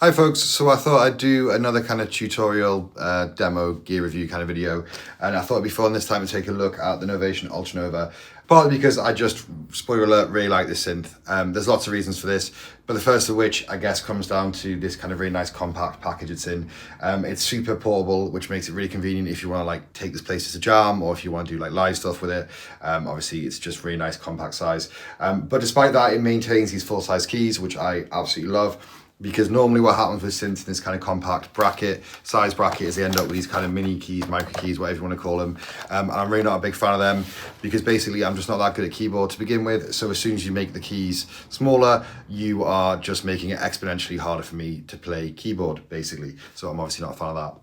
Hi folks, so I thought I'd do another kind of tutorial demo gear review kind of video, and I thought it'd be fun this time to take a look at the Novation Ultranova, partly because I just, spoiler alert, really like this synth. There's lots of reasons for this, but the first of which I guess comes down to this kind of really nice compact package it's in. It's super portable, which makes it really convenient if you want to like take this places to jam, or if you want to do like live stuff with it. Obviously it's just really nice compact size, but despite that it maintains these full size keys, which I absolutely love. Because normally what happens with synths in this kind of compact size bracket is they end up with these kind of mini keys, micro keys, whatever you want to call them. And I'm really not a big fan of them because basically I'm just not that good at keyboard to begin with. So as soon as you make the keys smaller, you are just making it exponentially harder for me to play keyboard, basically. So I'm obviously not a fan of that.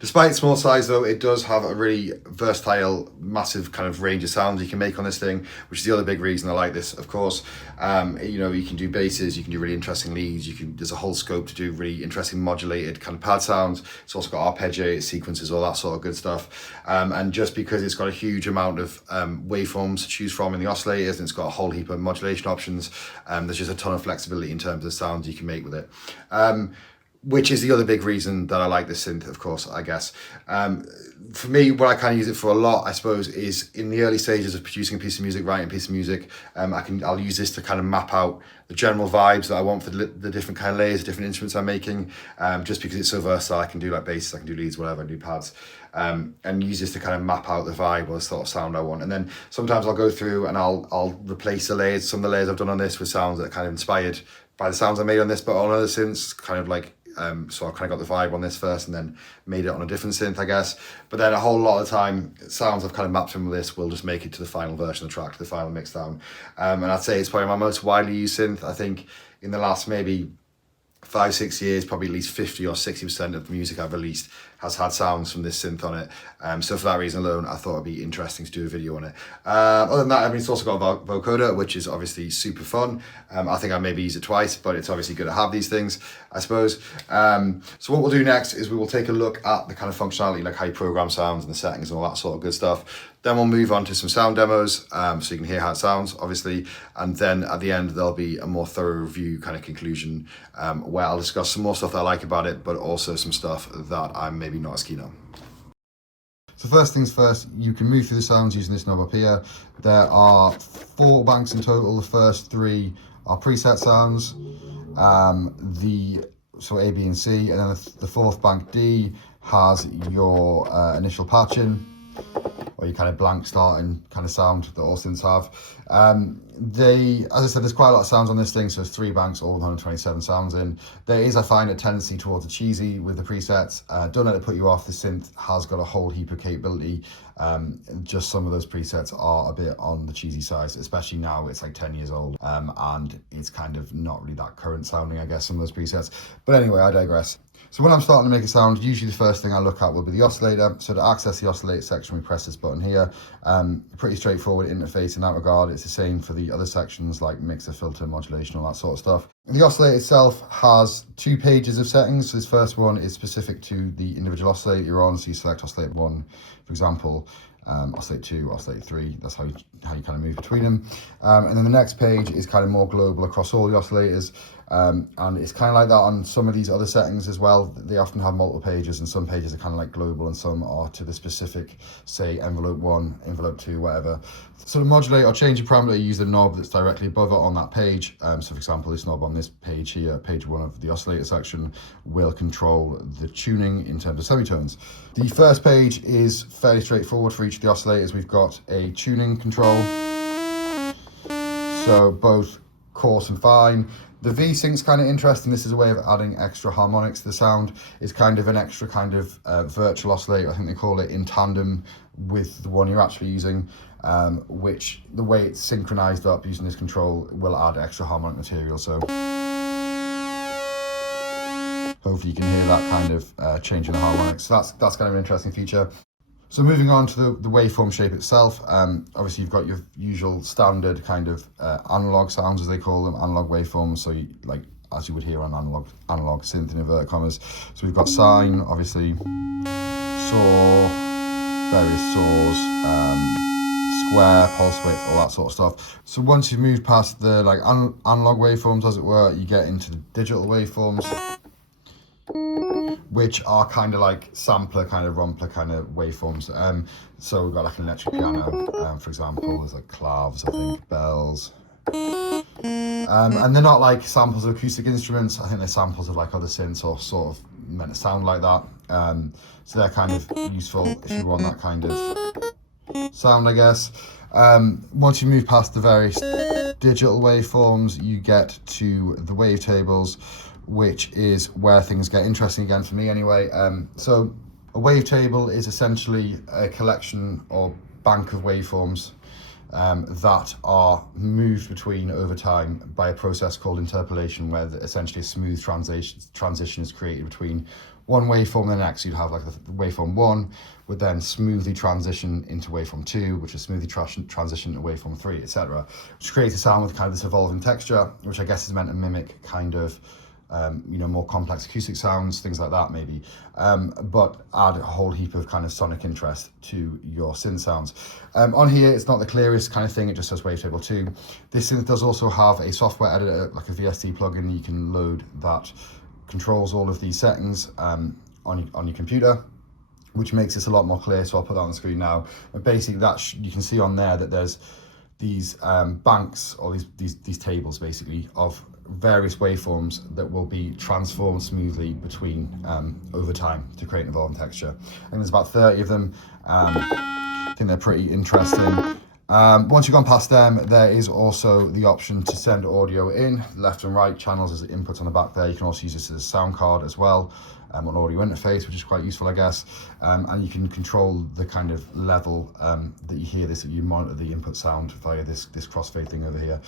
Despite its small size though, it does have a really versatile, massive kind of range of sounds you can make on this thing, which is the other big reason I like this, of course. You know, you can do basses, you can do really interesting leads, there's a whole scope to do really interesting modulated kind of pad sounds. It's also got arpeggiator sequences, all that sort of good stuff. And just because it's got a huge amount of waveforms to choose from in the oscillators, and it's got a whole heap of modulation options, there's just a ton of flexibility in terms of sounds you can make with it. Which is the other big reason that I like this synth, of course, I guess. For me, what I kind of use it for a lot, I suppose, is in the early stages of producing a piece of music, writing a piece of music, I'll use this to kind of map out the general vibes that I want for the different kind of layers, different instruments I'm making, just because it's so versatile. I can do like basses, I can do leads, whatever, I can do pads, and use this to kind of map out the vibe or the sort of sound I want. And then sometimes I'll go through and I'll replace the layers, some of the layers I've done on this with sounds that are kind of inspired by the sounds I made on this, but on other synths, kind of like, so I kind of got the vibe on this first and then made it on a different synth, I guess. But then a whole lot of the time, sounds I've kind of mapped from this will just make it to the final version of the track, to the final mix down. And I'd say it's probably my most widely used synth. I think in the last maybe 5-6 years, probably at least 50 or 60% of the music I've released has had sounds from this synth on it. So for that reason alone, I thought it'd be interesting to do a video on it. Other than that, I mean, it's also got a vocoder, which is obviously super fun. I think I maybe use it twice, but it's obviously good to have these things, I suppose. So what we'll do next is we will take a look at the kind of functionality, like how you program sounds and the settings and all that sort of good stuff. Then we'll move on to some sound demos, so you can hear how it sounds, obviously. And then at the end, there'll be a more thorough review kind of conclusion, where I'll discuss some more stuff that I like about it, but also some stuff that I'm maybe not as keen on. So first things first, you can move through the sounds using this knob up here. There are 4 banks in total. The first 3 are preset sounds, so A, B, and C, and then the 4th bank D has your initial patching, or your kind of blank starting kind of sound that all synths have. As I said, there's quite a lot of sounds on this thing, so there's 3 banks, all 127 sounds in. There is, I find, a tendency towards the cheesy with the presets. Don't let it put you off. The synth has got a whole heap of capability. Just some of those presets are a bit on the cheesy side, especially now it's like 10 years old, and it's kind of not really that current sounding, I guess, some of those presets. But anyway, I digress. So when I'm starting to make a sound, usually the first thing I look at will be the oscillator. So to access the oscillator section, we press this button here. Pretty straightforward interface in that regard. It's the same for the other sections like mixer, filter, modulation, all that sort of stuff. The oscillator itself has 2 pages of settings. So this first one is specific to the individual oscillator you're on. So you select oscillator 1, for example, oscillator 2, oscillator 3, that's how you kind of move between them. And then the next page is kind of more global across all the oscillators. And it's kind of like that on some of these other settings as well. They often have multiple pages, and some pages are kind of like global and some are to the specific, say, envelope 1, envelope 2, whatever. So to modulate or change a parameter, you use the knob that's directly above it on that page. So for example, this knob on this page here, page 1 of the oscillator section, will control the tuning in terms of semitones. The first page is fairly straightforward for each of the oscillators. We've got a tuning control, so both coarse and fine. The V-Sync's kind of interesting. This is a way of adding extra harmonics to the sound. It's kind of an extra kind of virtual oscillator, I think they call it, in tandem with the one you're actually using, which the way it's synchronized up using this control will add extra harmonic material. So hopefully you can hear that kind of change in the harmonics. So that's kind of an interesting feature. So moving on to the waveform shape itself, obviously you've got your usual standard kind of analog sounds, as they call them, analog waveforms, so like as you would hear on analog synth in inverted commas. So we've got sine, obviously, saw, various saws, square, pulse width, all that sort of stuff. So once you've moved past the like analog waveforms, as it were, you get into the digital waveforms, which are kind of like sampler, kind of rompler kind of waveforms. So we've got like an electric piano, for example. There's like claves, I think, bells. And they're not like samples of acoustic instruments. I think they're samples of like other synths or sort of meant to sound like that. So they're kind of useful if you want that kind of sound, I guess. Once you move past the various digital waveforms, you get to the wavetables, which is where things get interesting again for me anyway. So a wavetable is essentially a collection or bank of waveforms that are moved between over time by a process called interpolation, where essentially a smooth transition is created between one waveform and the next. You'd have like the waveform 1 would then smoothly transition into waveform 2, which is smoothly transition to waveform 3, etc. Which creates a sound with kind of this evolving texture, which I guess is meant to mimic kind of more complex acoustic sounds, things like that maybe, but add a whole heap of kind of sonic interest to your synth sounds. On here, it's not the clearest kind of thing, it just says wavetable 2. This synth does also have a software editor, like a VST plugin you can load that controls all of these settings on your computer, which makes this a lot more clear, so I'll put that on the screen now. But basically you can see on there that there's these banks, or these tables basically, of various waveforms that will be transformed smoothly between over time to create an evolving texture. And there's about 30 of them. I think they're pretty interesting. Once you've gone past them, there is also the option to send audio in left and right channels as inputs on the back there. You can also use this as a sound card as well, on audio interface, which is quite useful, I guess. And you can control the kind of level that you hear this, you monitor the input sound via this crossfade thing over here,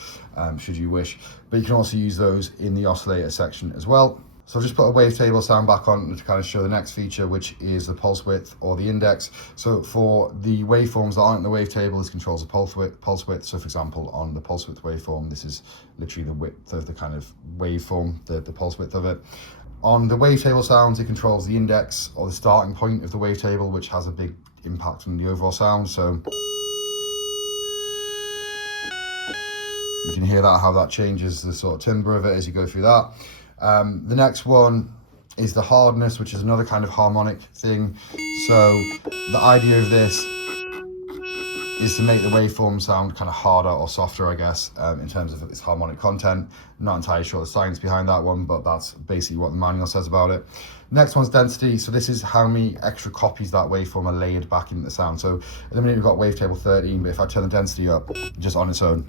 should you wish. But you can also use those in the oscillator section as well. So I've just put a wavetable sound back on to kind of show the next feature, which is the pulse width or the index. So for the waveforms that aren't in the wavetable, this controls the pulse width. So for example, on the pulse width waveform, this is literally the width of the kind of waveform, the pulse width of it. On the wavetable sounds, it controls the index or the starting point of the wavetable, which has a big impact on the overall sound. So you can hear that, how that changes the sort of timbre of it as you go through that. The next one is the hardness, which is another kind of harmonic thing. So the idea of this is to make the waveform sound kind of harder or softer, I guess, in terms of its harmonic content. Not entirely sure the science behind that one, but that's basically what the manual says about it. Next one's density. So this is how many extra copies that waveform are layered back into the sound. So at the minute we've got wavetable 13, but if I turn the density up just on its own,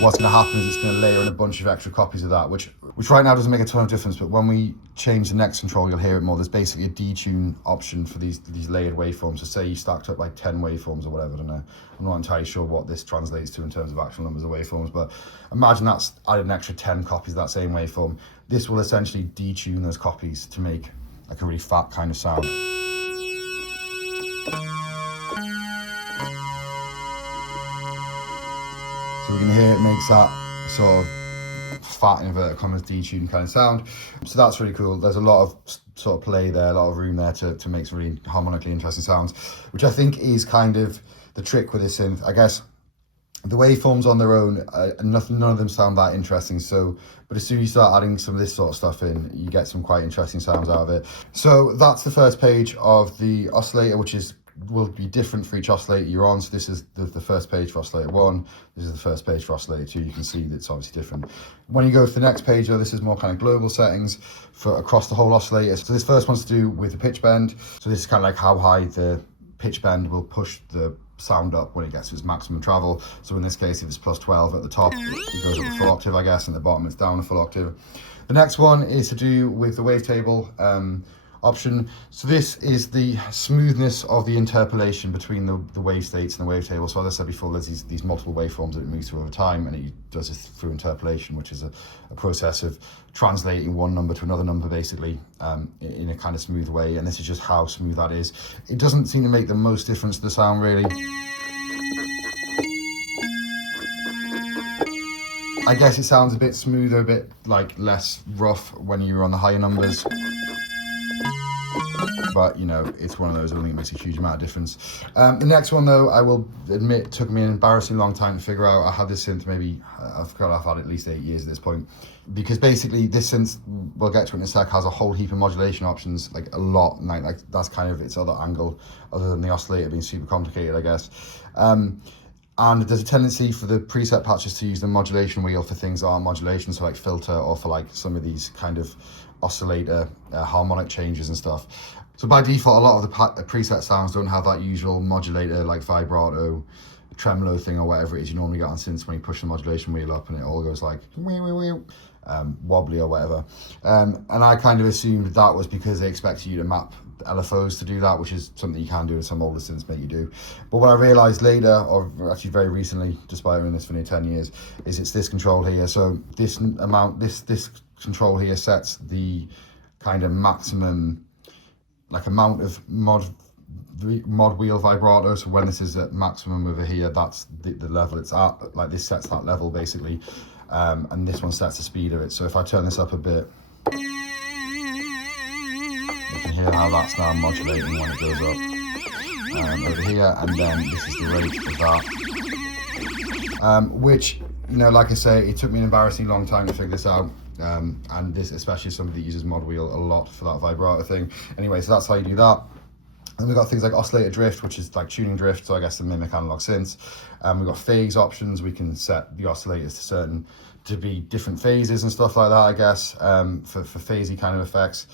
what's going to happen is it's going to layer in a bunch of extra copies of that, which right now doesn't make a ton of difference, but when we change the next control, you'll hear it more. There's basically a detune option for these layered waveforms. So say you stacked up like 10 waveforms or whatever, I don't know. I'm not entirely sure what this translates to in terms of actual numbers of waveforms, but imagine that's added an extra 10 copies of that same waveform. This will essentially detune those copies to make like a really fat kind of sound. So we can hear it makes that sort of fat inverted commas detuned kind of sound. So that's really cool. There's a lot of sort of play there, a lot of room there to make some really harmonically interesting sounds, which I think is kind of the trick with this synth. I guess the waveforms on their own, none of them sound that interesting. But as soon as you start adding some of this sort of stuff in, you get some quite interesting sounds out of it. So that's the first page of the oscillator, which will be different for each oscillator you're on. So this is the first page for oscillator 1, this is the first page for oscillator 2. You can see that it's obviously different. When you go to the next page though, this is more kind of global settings for across the whole oscillator. So this first one's to do with the pitch bend. So this is kind of like how high the pitch bend will push the sound up when it gets to its maximum travel. So in this case, if it's plus 12 at the top, it goes up a full octave, I guess, and at the bottom it's down a full octave. The next one is to do with the wavetable option. So this is the smoothness of the interpolation between the wave states and the wavetable. So as I said before, there's these multiple waveforms that it moves through over time, and it does this through interpolation, which is a process of translating one number to another number, basically, in a kind of smooth way. And this is just how smooth that is. It doesn't seem to make the most difference to the sound, really. I guess it sounds a bit smoother, a bit like less rough when you're on the higher numbers. But you know, it's one of those, I don't think it makes a huge amount of difference. The next one though, I will admit, took me an embarrassingly long time to figure out. I had this synth maybe, I forgot, I've had it at least 8 years at this point. Because basically this synth, we'll get to it in a sec, has a whole heap of modulation options, like a lot, and like that's kind of its other angle, other than the oscillator being super complicated, I guess. And there's a tendency for the preset patches to use the modulation wheel for things that aren't modulation, so like filter, or for like some of these kind of oscillator harmonic changes and stuff. So by default, a lot of the preset sounds don't have that usual modulator, like vibrato, tremolo thing, or whatever it is you normally get on synths when you push the modulation wheel up and it all goes like wobbly or whatever. And I kind of assumed that was because they expected you to map LFOs to do that, which is something you can do, and some older synths make you do. But what I realized later, or actually very recently, despite doing this for nearly 10 years, is it's this control here. So this control here sets the kind of maximum amount of mod wheel vibrato. So when this is at maximum over here, that's the level it's at. Like this sets that level basically, and this one sets the speed of it. So if I turn this up a bit, you can hear how that's now modulating when it goes up over here, and then this is the rate of that, which, you know, like I say, it took me an embarrassingly long time to figure this out. And this, especially somebody that uses mod wheel a lot for that vibrato thing. Anyway, so that's how you do that. And we've got things like oscillator drift, which is like tuning drift, so I guess to mimic analog synths. We've got phase options. We can set the oscillators to be different phases and stuff like that, I guess, for phasey kind of effects.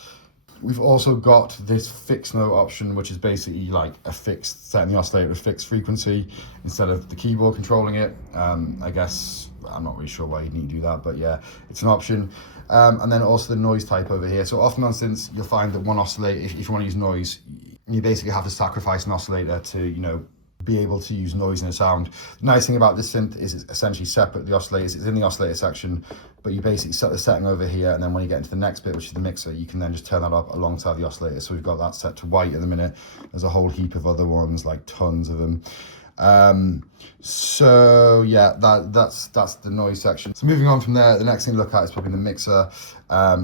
We've also got this fixed note option, which is basically like a fixed, setting the oscillator to a fixed frequency instead of the keyboard controlling it. I guess, I'm not really sure why you need to do that, but yeah, it's an option. And then also the noise type over here. So often on synths, you'll find that one oscillator, if you want to use noise, you basically have to sacrifice an oscillator to, you know, be able to use noise in a sound. The nice thing about this synth is it's essentially separate, the oscillators, it's in the oscillator section, but you basically set the setting over here, and then when you get into the next bit, which is the mixer, you can then just turn that up alongside the oscillator. So we've got that set to white at the minute. There's a whole heap of other ones, like tons of them. So yeah, that's the noise section. So moving on from there, the next thing to look at is probably the mixer.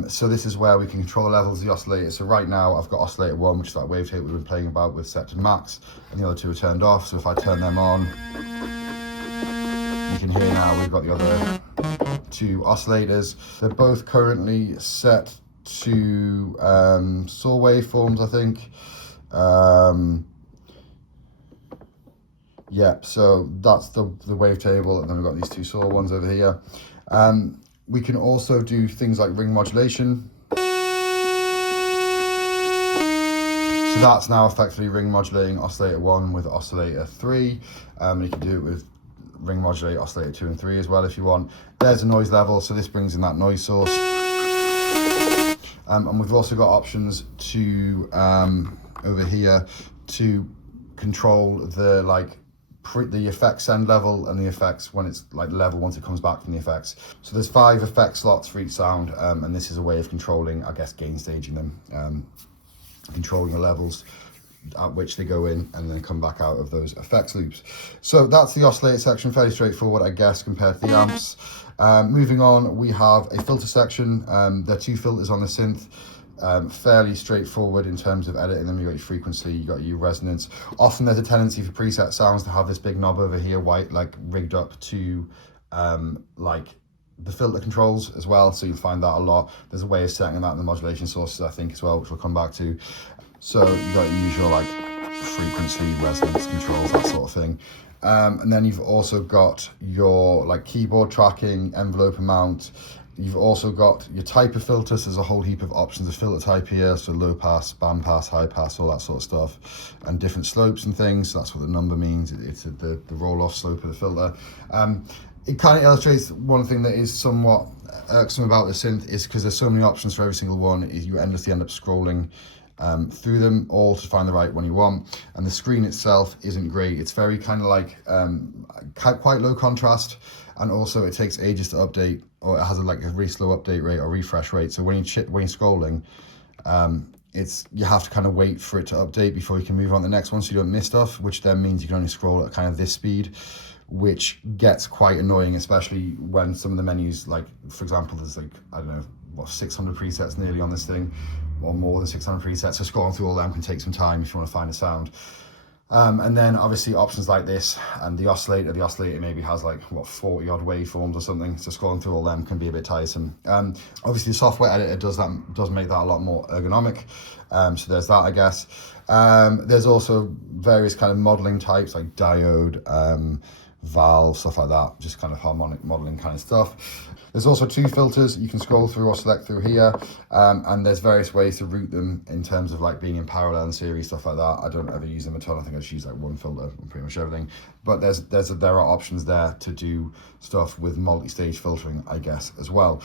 So this is where we can control the levels of the oscillator. So right now I've got oscillator 1, which is that wavetable we've been playing about, with set to max, and the other 2 are turned off. So if I turn them on, you can hear now we've got the other 2 oscillators. They're both currently set to saw waveforms, I think. Yeah, so that's the wavetable, and then we've got these 2 saw ones over here. We can also do things like ring modulation. So that's now effectively ring modulating oscillator 1 with oscillator 3. You can do it with ring modulate oscillator 2 and 3 as well if you want. There's a noise level, so this brings in that noise source. And we've also got options to over here to control the the effects send level and the effects when it's like level once it comes back from the effects. So there's 5 effect slots for each sound, and this is a way of controlling, I guess, gain staging them, controlling the levels at which they go in and then come back out of those effects loops. So that's the oscillator section, fairly straightforward, I guess, compared to the amps. Moving on, we have a filter section. There are 2 filters on the synth. Fairly straightforward in terms of editing them. You got your frequency, you got your resonance. Often there's a tendency for preset sounds to have this big knob over here, white, like rigged up to like the filter controls as well. So you'll find that a lot. There's a way of setting that in the modulation sources, I think, as well, which we'll come back to. So you got your usual like frequency, resonance controls, that sort of thing. And then you've also got your like keyboard tracking, envelope amount. You've also got your type of filters. There's a whole heap of options of filter type here. So low pass, band pass, high pass, all that sort of stuff. And different slopes and things. So that's what the number means. It's the roll-off slope of the filter. It kind of illustrates one thing that is somewhat irksome about the synth, is because there's so many options for every single one, is you endlessly end up scrolling through them all to find the right one you want. And the screen itself isn't great. It's very kind of like quite low contrast, and also it takes ages to update, or it has a really slow update rate or refresh rate. So when you're scrolling, you have to kind of wait for it to update before you can move on to the next one, so you don't miss stuff, which then means you can only scroll at kind of this speed, which gets quite annoying, especially when some of the menus, like for example, there's like, I don't know, what, 600 presets nearly on this thing. or more than 600 presets, so scrolling through all them can take some time if you want to find a sound. And then obviously options like this and the oscillator maybe has like, what, 40 odd waveforms or something, so scrolling through all them can be a bit tiresome. Obviously the software editor does make that a lot more ergonomic, so there's that, I guess. There's also various kind of modeling types like diode, valve, stuff like that, just kind of harmonic modeling kind of stuff. There's also 2 filters you can scroll through or select through here, and there's various ways to route them in terms of like being in parallel and series, stuff like that. I don't ever use them at all. I think I just use like 1 filter on pretty much everything. But there are options there to do stuff with multi-stage filtering, I guess, as well.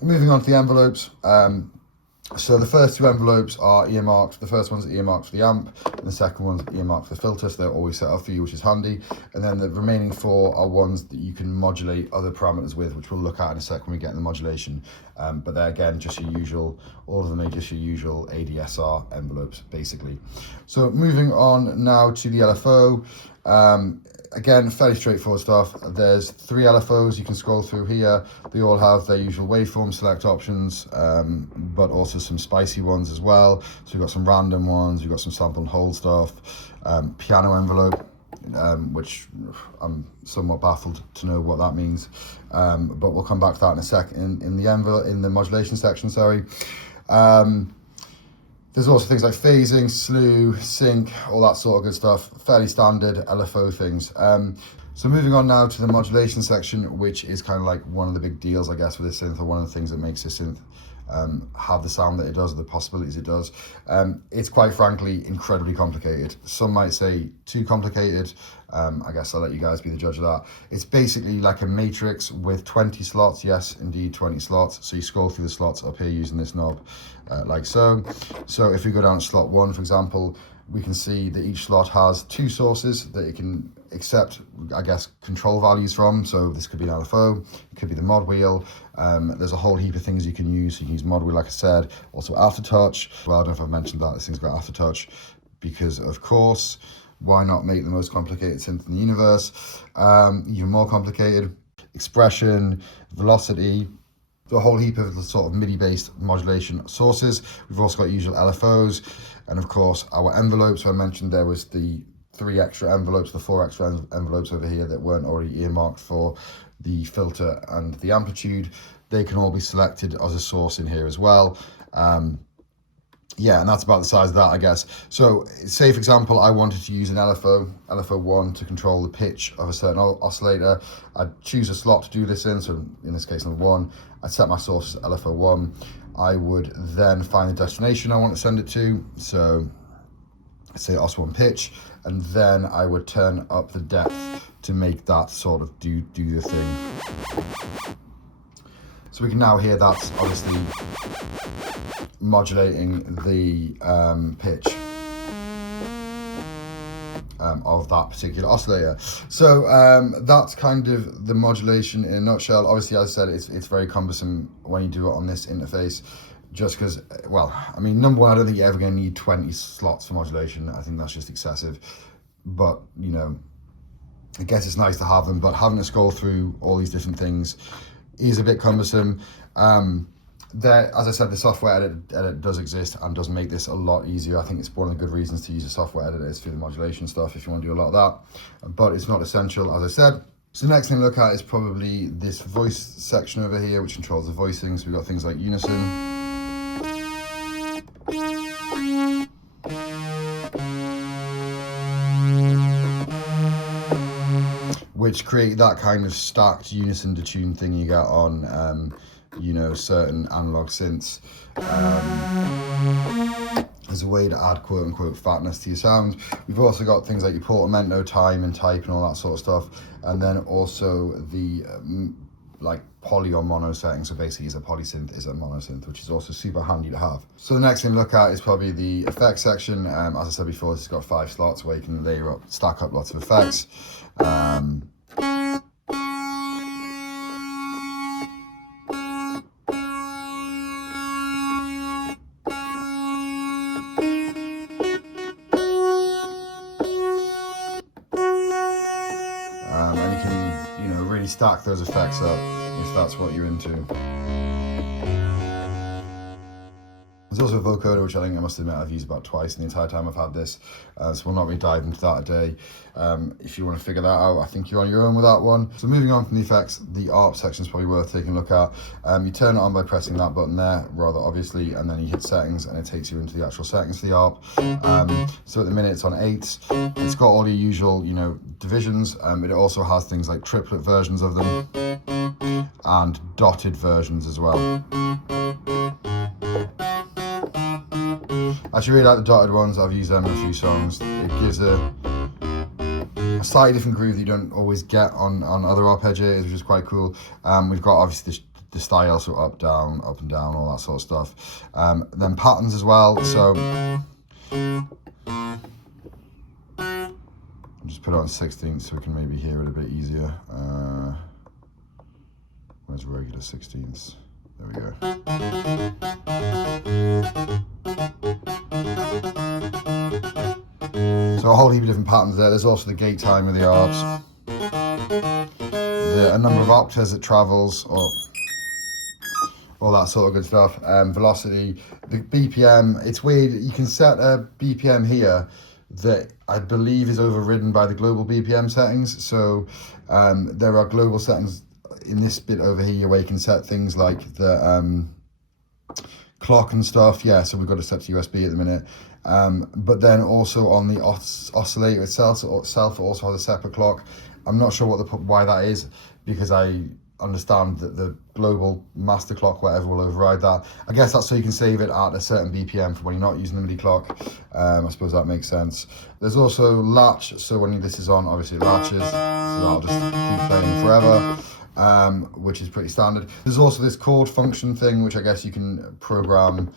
Moving on to the envelopes. So the first 2 envelopes are earmarked. The first one's earmarked for the amp, and the second one's earmarked for the filter, so they're always set up for you, which is handy. And then the remaining 4 are ones that you can modulate other parameters with, which we'll look at in a sec when we get in the modulation. But they're, again, just your usual, all of them are just your usual ADSR envelopes, basically. So moving on now to the LFO. Again, fairly straightforward stuff. There's 3 LFOs you can scroll through here. They all have their usual waveform select options, but also some spicy ones as well. So we've got some random ones, we've got some sample and hold stuff, piano envelope, which I'm somewhat baffled to know what that means, but we'll come back to that in a sec in the modulation section, sorry. There's also things like phasing, slew, sync, all that sort of good stuff. Fairly standard LFO things. So moving on now to the modulation section, which is kind of like one of the big deals, I guess, with this synth, or one of the things that makes this synth have the sound that it does, or the possibilities it does. It's quite frankly incredibly complicated. Some might say too complicated. I guess I'll let you guys be the judge of that. It's basically like a matrix with 20 slots. Yes, indeed, 20 slots. So you scroll through the slots up here using this knob, like so. So if we go down to slot 1, for example, we can see that each slot has 2 sources that it can accept, I guess, control values from. So this could be an LFO, it could be the mod wheel. There's a whole heap of things you can use. You can use mod wheel, like I said, also aftertouch. Well, I don't know if I've mentioned that, this thing's got aftertouch, because of course, why not make the most complicated synth in the universe even more complicated? Expression, velocity, a whole heap of the sort of MIDI-based modulation sources. We've also got usual LFOs, and of course our envelopes. So I mentioned there was the 3 extra envelopes, the 4 extra envelopes over here that weren't already earmarked for the filter and the amplitude. They can all be selected as a source in here as well. Yeah, and that's about the size of that, I guess. So say, for example, I wanted to use an LFO1 to control the pitch of a certain oscillator. I'd choose a slot to do this in, so in this case number 1, I'd set my source as LFO1. I would then find the destination I want to send it to, so say os1 pitch, and then I would turn up the depth to make that sort of do the thing. So we can now hear that's obviously modulating the pitch of that particular oscillator. So that's kind of the modulation in a nutshell. Obviously, as I said, it's very cumbersome when you do it on this interface, just because, well, I mean, number one, I don't think you're ever going to need 20 slots for modulation. I think that's just excessive. But, you know, I guess it's nice to have them, but having to scroll through all these different things is a bit cumbersome. As I said, the software edit does exist and does make this a lot easier. I think it's one of the good reasons to use a software editor is for the modulation stuff if you want to do a lot of that, but it's not essential, as I said. So the next thing to look at is probably this voice section over here, which controls the voicing. So we've got things like unison, which create that kind of stacked unison detune thing you get on you know, certain analog synths as a way to add quote unquote fatness to your sound. We've also got things like your portamento, time and type and all that sort of stuff, and then also the like poly or mono setting. So basically is a polysynth is a monosynth, which is also super handy to have. So the next thing to look at is probably the effects section. As I said before, it's got 5 slots where you can layer up, stack up lots of effects. And you can, you know, really stack those effects up if that's what you're into. There's also a vocoder, which I think I must admit I've used about twice in the entire time I've had this, so we'll not really dive into that today. If you want to figure that out, I think you're on your own with that one. So moving on from the effects, the ARP section is probably worth taking a look at. You turn it on by pressing that button there, rather obviously, and then you hit settings and it takes you into the actual settings for the ARP. So at the minute it's on 8. It's got all your usual, you know, divisions. It also has things like triplet versions of them and dotted versions as well. I actually really like the dotted ones. I've used them in a few songs. It gives a slightly different groove that you don't always get on other arpeggiators, which is quite cool. We've got obviously the style, so up, down, up and down, all that sort of stuff. Then patterns as well. So I'll just put it on 16th so we can maybe hear it a bit easier. Where's regular 16ths? There we go. So a whole heap of different patterns there. There's also the gate time of the ARPs. A number of octaves it travels, or all that sort of good stuff. Velocity, the BPM, it's weird. You can set a BPM here that I believe is overridden by the global BPM settings. So there are global settings in this bit over here where you can set things like the clock and stuff. Yeah, so we've got it set to USB at the minute. But then also on the oscillator itself also has a separate clock. I'm not sure why that is, because I understand that the global master clock, whatever, will override that. I guess that's so you can save it at a certain BPM for when you're not using the MIDI clock. I suppose that makes sense. There's also latch, so when this is on, obviously it latches, so that'll just keep playing forever, which is pretty standard. There's also this chord function thing, which I guess you can program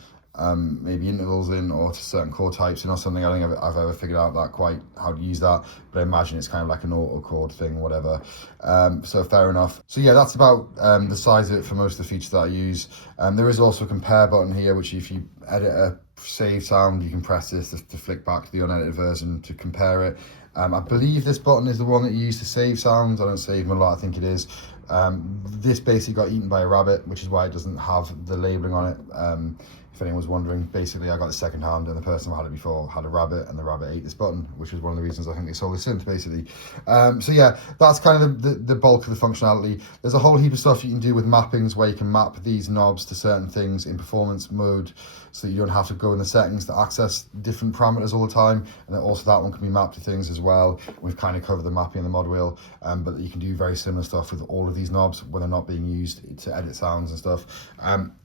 maybe intervals in, or to certain chord types in or something. I don't think I've ever figured out that quite how to use that, but I imagine it's kind of like an auto chord thing, whatever. So fair enough. So yeah, that's about the size of it for most of the features that I use. There is also a compare button here, which if you edit a save sound, you can press this to flick back to the unedited version to compare it. I believe this button is the one that you use to save sounds. I don't save them a lot, I think it is. This basically got eaten by a rabbit, which is why it doesn't have the labeling on it. If anyone was wondering, basically I got the second hand, and the person who had it before had a rabbit, and the rabbit ate this button, which was one of the reasons I think they sold the synth, basically. So yeah, that's kind of the bulk of the functionality. There's a whole heap of stuff you can do with mappings, where you can map these knobs to certain things in performance mode, so that you don't have to go in the settings to access different parameters all the time. And then also that one can be mapped to things as well. We've kind of covered the mapping in the mod wheel, but you can do very similar stuff with all of these knobs when they're not being used to edit sounds and stuff.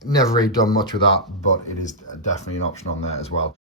Never really done much with that, but it is definitely an option on there as well.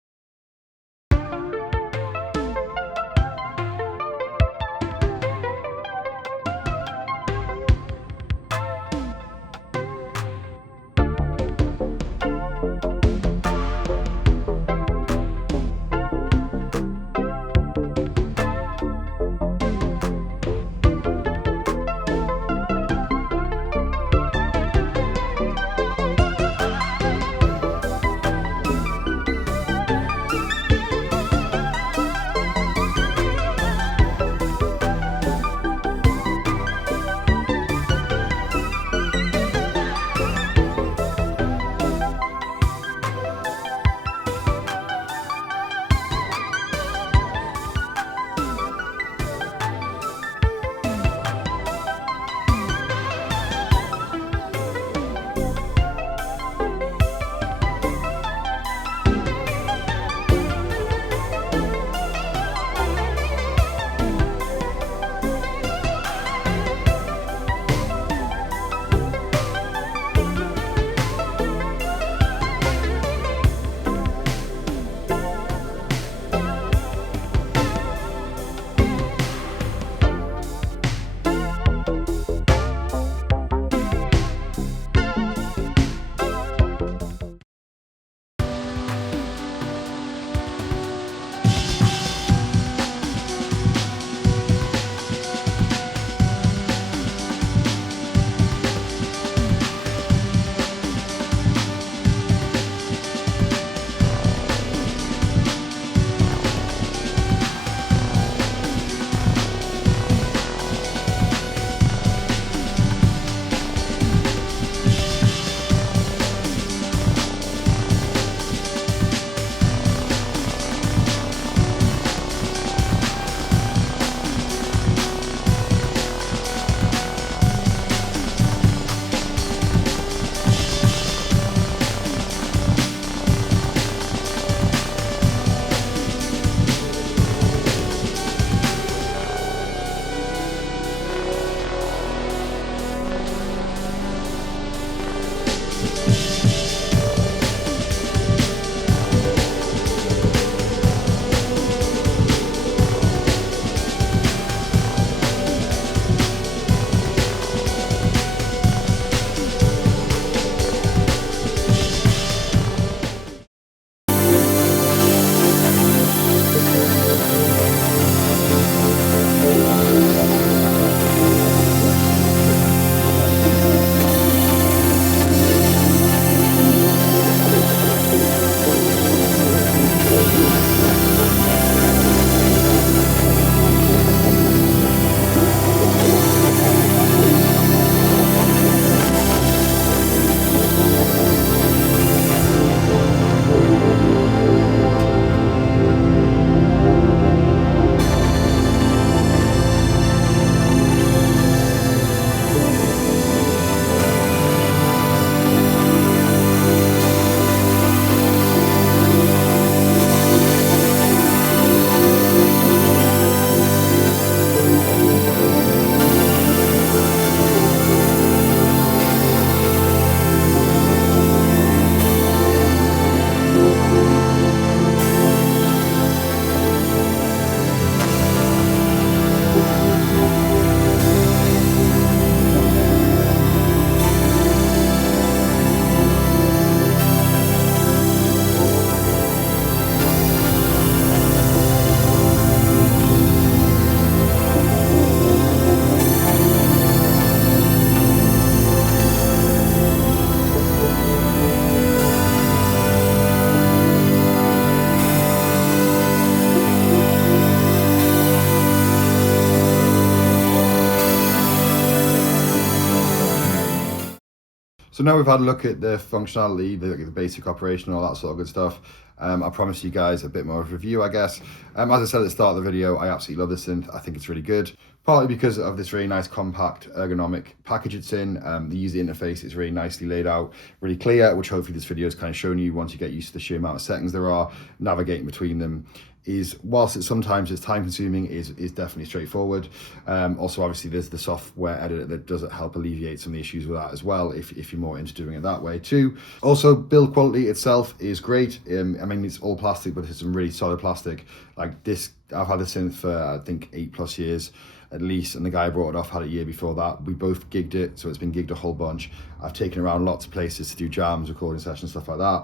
So now we've had a look at the functionality, the basic operation, all that sort of good stuff. I promised you guys a bit more of a review, I guess. As I said at the start of the video, I absolutely love this synth. I think it's really good, partly because of this really nice compact ergonomic package it's in. The user interface is really nicely laid out, really clear, which hopefully this video has kind of shown you once you get used to the sheer amount of settings there are. Navigating between them is, whilst sometimes it's time consuming, is definitely straightforward. Also, obviously, there's the software editor that does help alleviate some of the issues with that as well, if you're more into doing it that way too. Also, build quality itself is great. I mean, it's all plastic, but it's some really solid plastic. Like this, I've had the synth for I think 8+ years at least, and the guy brought it off had it a year before that. We both gigged it, so it's been gigged a whole bunch. I've taken it around lots of places to do jams, recording sessions, stuff like that.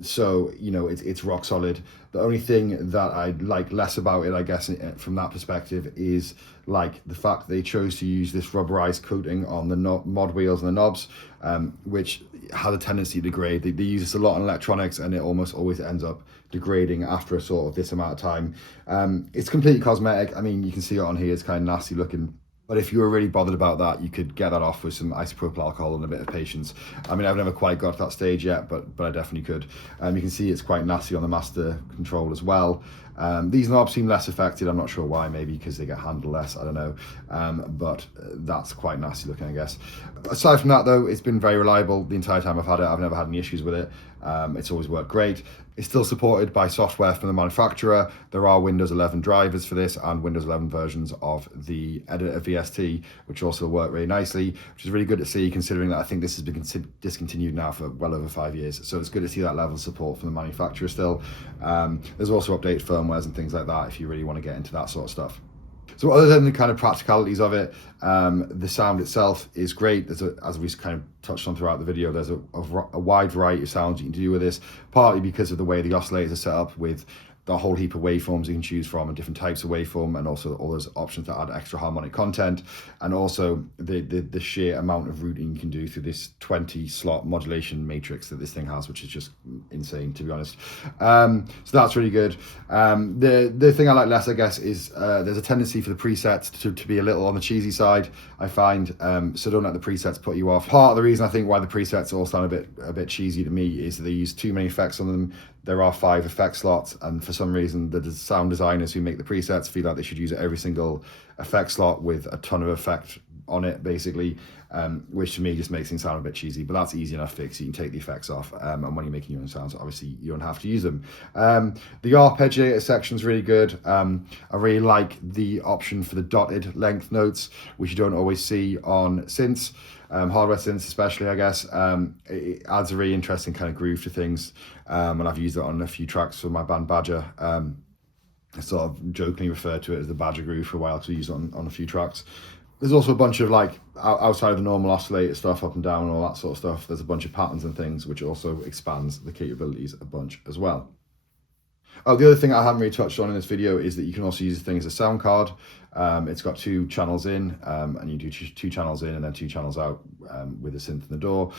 So, you know, it's rock solid. The only thing that I like less about it, I guess, from that perspective, is like the fact they chose to use this rubberized coating on the mod wheels and the knobs, which has a tendency to degrade. They use this a lot in electronics, and it almost always ends up degrading after a sort of this amount of time. It's completely cosmetic. I mean, you can see it on here, it's kind of nasty looking. But if you were really bothered about that, you could get that off with some isopropyl alcohol and a bit of patience. I mean, I've never quite got to that stage yet, but I definitely could. You can see it's quite nasty on the master control as well. These knobs seem less affected. I'm not sure why, maybe because they get handled less, I don't know. But that's quite nasty looking, I guess. Aside from that though, it's been very reliable the entire time I've had it. I've never had any issues with it. It's always worked great. It's still supported by software from the manufacturer. There are Windows 11 drivers for this and Windows 11 versions of the editor VST, which also work really nicely, which is really good to see, considering that I think this has been discontinued now for well over 5 years. So it's good to see that level of support from the manufacturer still. There's also updated firmwares and things like that if you really want to get into that sort of stuff. So other than the kind of practicalities of it, the sound itself is great. As we kind of touched on throughout the video, there's a wide variety of sounds you can do with this, partly because of the way the oscillators are set up with the whole heap of waveforms you can choose from and different types of waveform, and also all those options that add extra harmonic content, and also the sheer amount of routing you can do through this 20 slot modulation matrix that this thing has, which is just insane, to be honest. So that's really good. The thing I like less, I guess, is there's a tendency for the presets to be a little on the cheesy side, I find. So don't let the presets put you off. Part of the reason I think why the presets all sound a bit cheesy to me is that they use too many effects on them. There are 5 effect slots, and for some reason the sound designers who make the presets feel like they should use every single effect slot with a ton of effect on it, basically, which to me just makes things sound a bit cheesy. But that's easy enough fix. You can take the effects off, and when you're making your own sounds, obviously you don't have to use them. The arpeggiator section is really good. I really like the option for the dotted length notes, which you don't always see on synths. Hardware synths especially, I guess. It adds a really interesting kind of groove to things, and I've used it on a few tracks for my band Badger. I sort of jokingly referred to it as the Badger groove for a while, because we used it on a few tracks. There's also a bunch of, like, outside of the normal oscillator stuff, up and down and all that sort of stuff, there's a bunch of patterns and things, which also expands the capabilities a bunch as well. Oh, the other thing I haven't really touched on in this video is that you can also use the thing as a sound card. It's got 2 channels in, and you do 2 channels in and then 2 channels out with a synth in the door,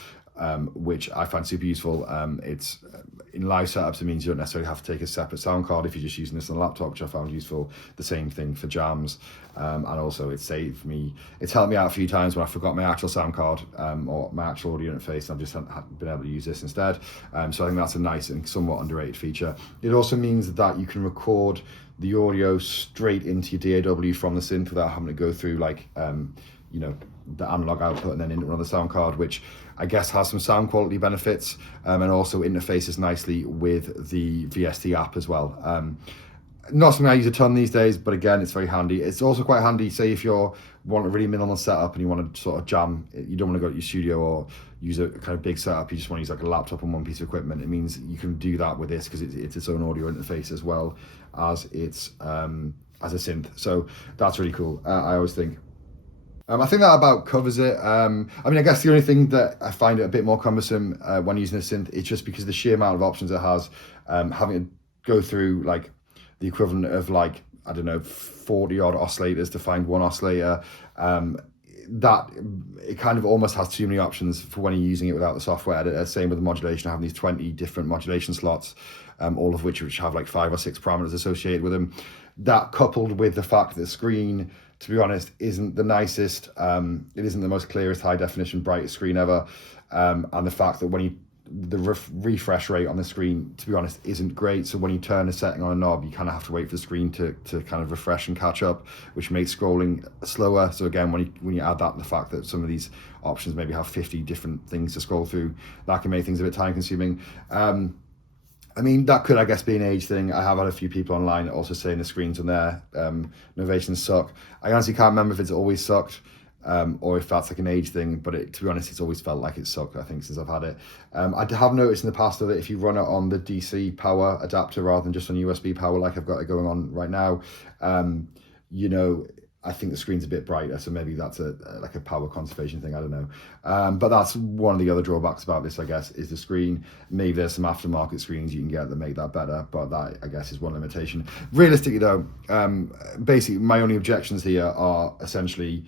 which I find super useful. It's in live setups, it means you don't necessarily have to take a separate sound card if you're just using this on a laptop, which I found useful. The same thing for jams, and also it's helped me out a few times when I forgot my actual sound card or my actual audio interface, and I've just been able to use this instead. So I think that's a nice and somewhat underrated feature. It also means that you can record the audio straight into your DAW from the synth without having to go through, like, you know, the analog output and then into another sound card, which I guess has some sound quality benefits, and also interfaces nicely with the VST app as well. Not something I use a ton these days, but again, it's very handy. It's also quite handy, say if you want a really minimal setup and you want to sort of jam, you don't want to go to your studio or use a kind of big setup, you just want to use like a laptop and one piece of equipment. It means you can do that with this because it's its own audio interface as well as it's as a synth. So that's really cool, I always think. I think that about covers it. I mean, I guess the only thing that I find it a bit more cumbersome when using a synth is just because of the sheer amount of options it has, having to go through like the equivalent of, like, I don't know, 40 odd oscillators to find one oscillator. That it kind of almost has too many options for when you're using it without the software editor. Same with the modulation, having these 20 different modulation slots, all of which have like 5 or 6 parameters associated with them. That coupled with the fact that the screen to be honest, isn't the nicest. It isn't the most clearest, high definition, brightest screen ever. And the fact that when you, the refresh rate on the screen, to be honest, isn't great. So when you turn a setting on a knob, you kind of have to wait for the screen to kind of refresh and catch up, which makes scrolling slower. So again, when you add that, the fact that some of these options maybe have 50 different things to scroll through, that can make things a bit time consuming. I mean, that could, I guess, be an age thing. I have had a few people online also saying the screens on their Novations suck. I honestly can't remember if it's always sucked or if that's like an age thing, but to be honest, it's always felt like it sucked, I think, since I've had it. I have noticed in the past that if you run it on the DC power adapter rather than just on USB power, like I've got it going on right now, you know, I think the screen's a bit brighter, so maybe that's like a power conservation thing, I don't know. But that's one of the other drawbacks about this, I guess, is the screen. Maybe there's some aftermarket screens you can get that make that better, but that, I guess, is one limitation. Realistically though, basically my only objections here are essentially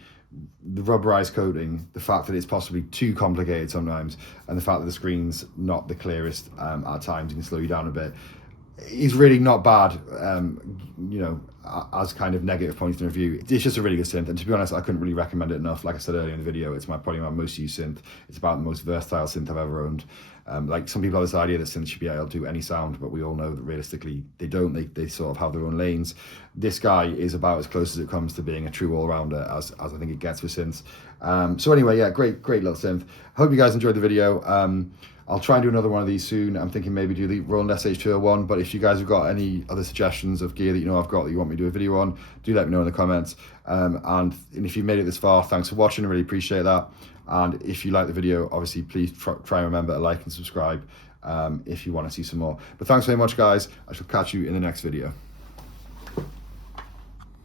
the rubberized coating, the fact that it's possibly too complicated sometimes, and the fact that the screen's not the clearest at times, it can slow you down a bit. Is really not bad, you know, as kind of negative points in review. It's just a really good synth, and to be honest, I couldn't really recommend it enough. Like I said earlier in the video, it's probably my most used synth. It's about the most versatile synth I've ever owned. Like some people have this idea that synths should be able to do any sound, but we all know that realistically they don't. They sort of have their own lanes. This guy is about as close as it comes to being a true all-rounder as I think it gets with synths. So anyway, yeah, great little synth. Hope you guys enjoyed the video. I'll try and do another one of these soon. I'm thinking maybe do the Roland SH201, but if you guys have got any other suggestions of gear that you know I've got that you want me to do a video on, do let me know in the comments. And if you've made it this far, thanks for watching, I really appreciate that. And if you like the video, obviously please try and remember to like and subscribe if you want to see some more. But thanks very much, guys. I shall catch you in the next video.